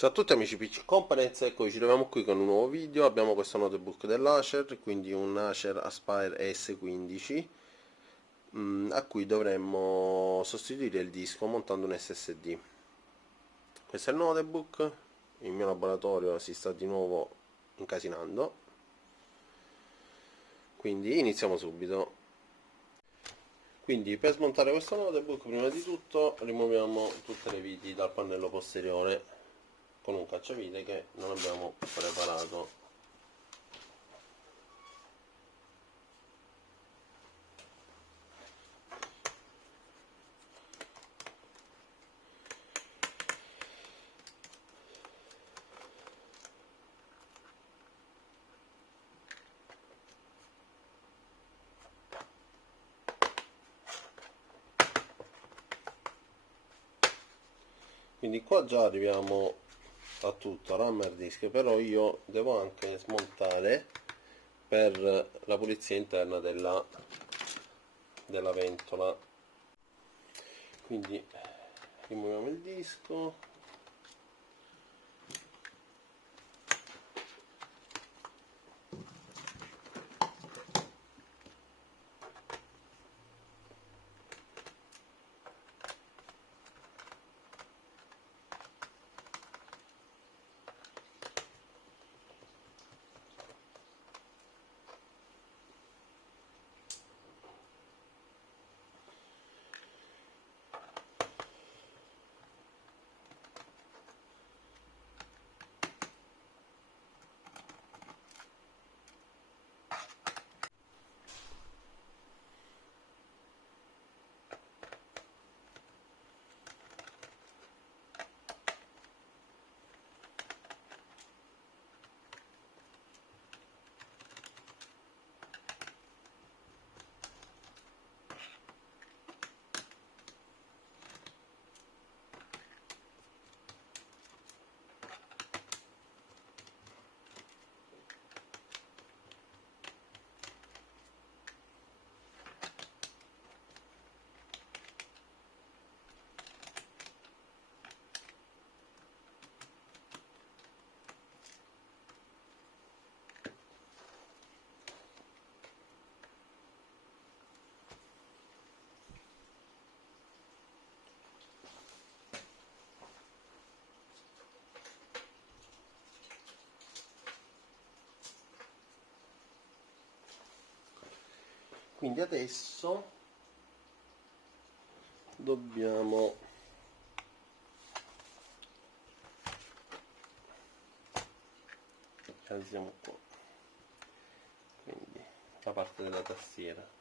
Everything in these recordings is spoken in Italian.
Ciao a tutti amici PC Components, ecco ci troviamo qui con un nuovo video. Abbiamo questo notebook dell'Acer, quindi un Acer Aspire S15, a cui dovremmo sostituire il disco montando un SSD. Questo è il notebook, il mio laboratorio si sta di nuovo incasinando, quindi iniziamo subito. Quindi per smontare questo notebook prima di tutto rimuoviamo tutte le viti dal pannello posteriore con un cacciavite che non abbiamo preparato. Quindi qua già arriviamo a tutto, RAM e hard disk, però io devo anche smontare per la pulizia interna della ventola. Quindi rimuoviamo il disco. Quindi adesso dobbiamo alziamo qua, quindi la parte della tastiera.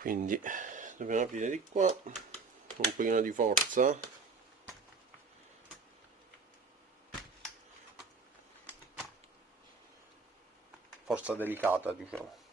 Quindi dobbiamo aprire di qua, un pochino di forza, forza delicata diciamo.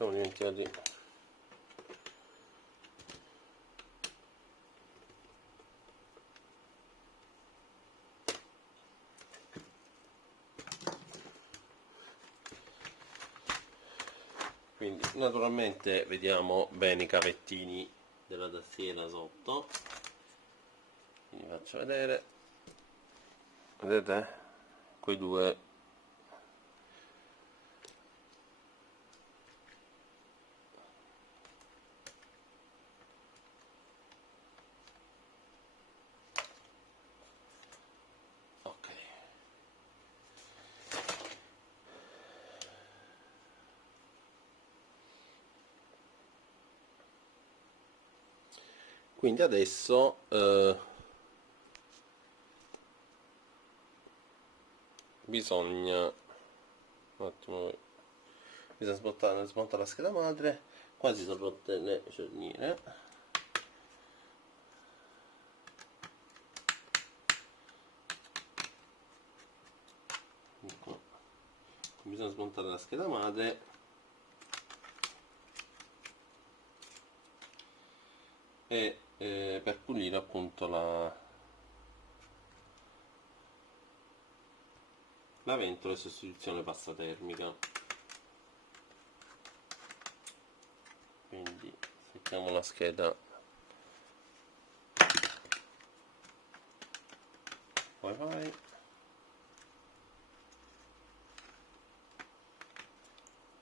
Siamo dimenticati. Quindi naturalmente vediamo bene i cavettini della tastiera sotto. Vi faccio vedere, vedete? Quei due Quindi adesso bisogna un attimo, bisogna smontare la scheda madre. Quasi sono rotte le cerniere. Ecco. Bisogna smontare la scheda madre e per pulire appunto la ventola e sostituzione pasta termica. Quindi mettiamo la scheda wifi,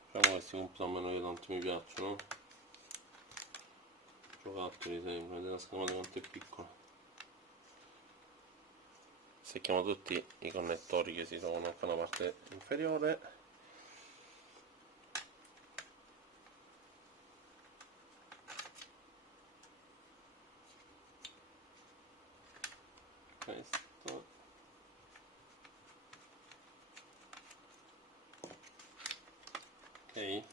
facciamo questi computer meno che tanto mi piacciono, giocattoli sempre, vedete la scheda quanto è piccola. Secchiamo tutti i connettori che si trovano anche nella parte inferiore. Questo. Ok.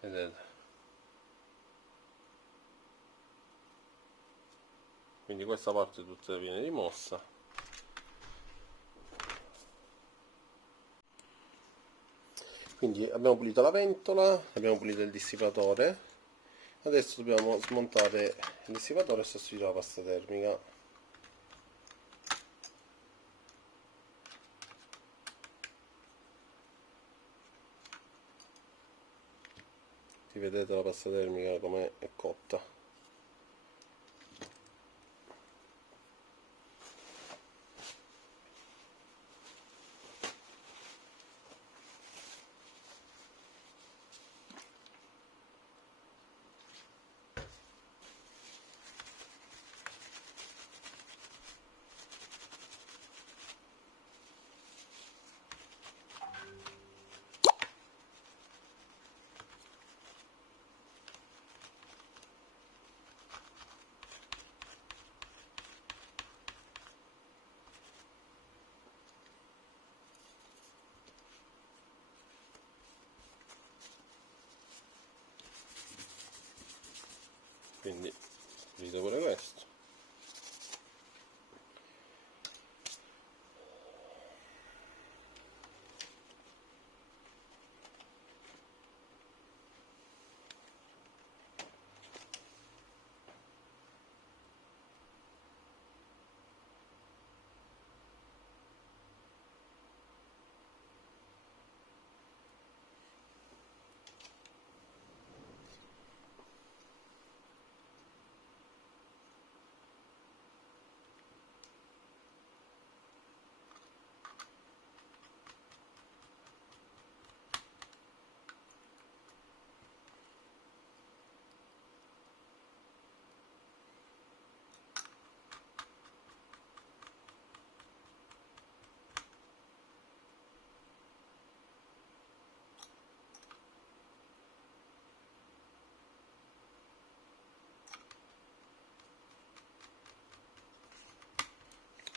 Vedete. Quindi questa parte tutta viene rimossa. Quindi abbiamo pulito la ventola, abbiamo pulito il dissipatore. Adesso dobbiamo smontare il dissipatore e sostituire la pasta termica. Si vedete la pasta termica come è cotta. Quindi vedete pure questo.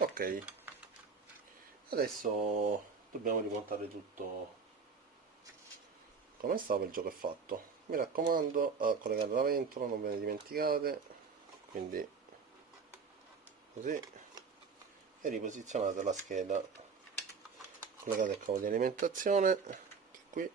Ok, adesso dobbiamo rimontare tutto come stava, il gioco è fatto. Mi raccomando, a collegare la ventola, non ve ne dimenticate. Quindi così, e riposizionate la scheda, collegate il cavo di alimentazione, che qui.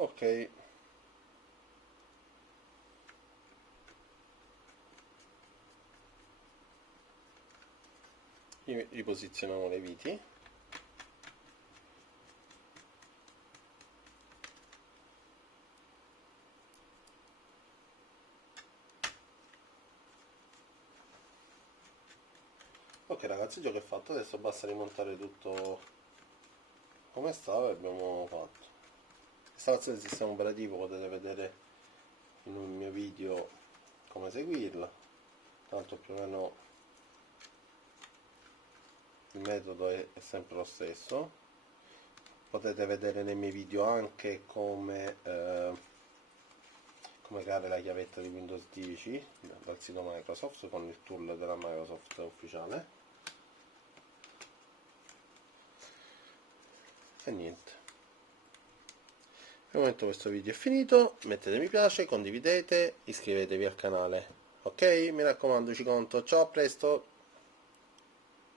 Ok, riposizioniamo le viti. Ok ragazzi, il gioco è fatto, adesso basta rimontare tutto come stava e abbiamo fatto. Installazione del sistema operativo, potete vedere in un mio video come seguirla, tanto più o meno il metodo è sempre lo stesso. Potete vedere nei miei video anche come creare la chiavetta di Windows 10 dal sito Microsoft con il tool della Microsoft ufficiale. E niente, per il momento questo video è finito, mettete mi piace, condividete, iscrivetevi al canale, ok? Mi raccomando, ci conto, ciao, a presto!